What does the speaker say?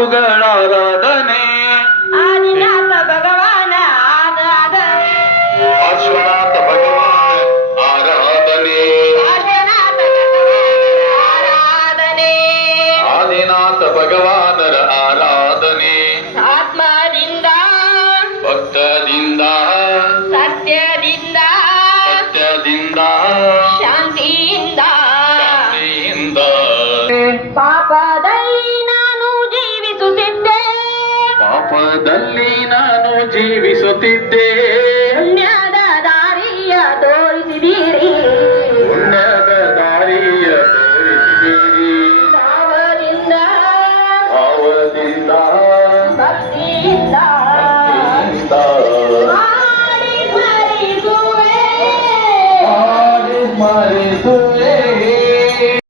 ಪ್ರಭುಗಳಾರಾಧನೆ ಆದಿನಾಥ ಭಗವಾನ ಪಾರ್ಶ್ವನಾಥ ಭಗವಾನ್ ಆರಾಧನೆ ಆದಿನಾಥ ಭಗವಾನರ ಆರಾಧನೆ ಆತ್ಮದಿಂದ ಭಕ್ತದಿಂದ ಸತ್ಯದಿಂದ ಸತ್ಯದಿಂದ ಶಾಂತಿಯಿಂದ ಶಾಂತಿಯಿಂದ ಪಾಪದಲ್ಲಿ ನಾನು ಜೀವಿಸುತ್ತಿದ್ದೆ ಪಾಪದಲ್ಲಿ ನಾನು ಜೀವಿಸುತ್ತಿದ್ದೆ ಪುಣ್ಯದ ದಾರಿಯ ತೋರಿಸಿದಿರಿ ಪುಣ್ಯದ ದಾರಿಯ ತೋರಿಸಿದಿರಿ ಭಾವದಿಂದ ಭಾವದಿಂದ ಭಕ್ತಿಯಿಂದ ಭಕ್ತಿಯಿಂದ ಮಾಡಿ ಸ್ಮರಿಸುವೆ ಮಾಡಿ ಸ್ಮರಿಸುವೆ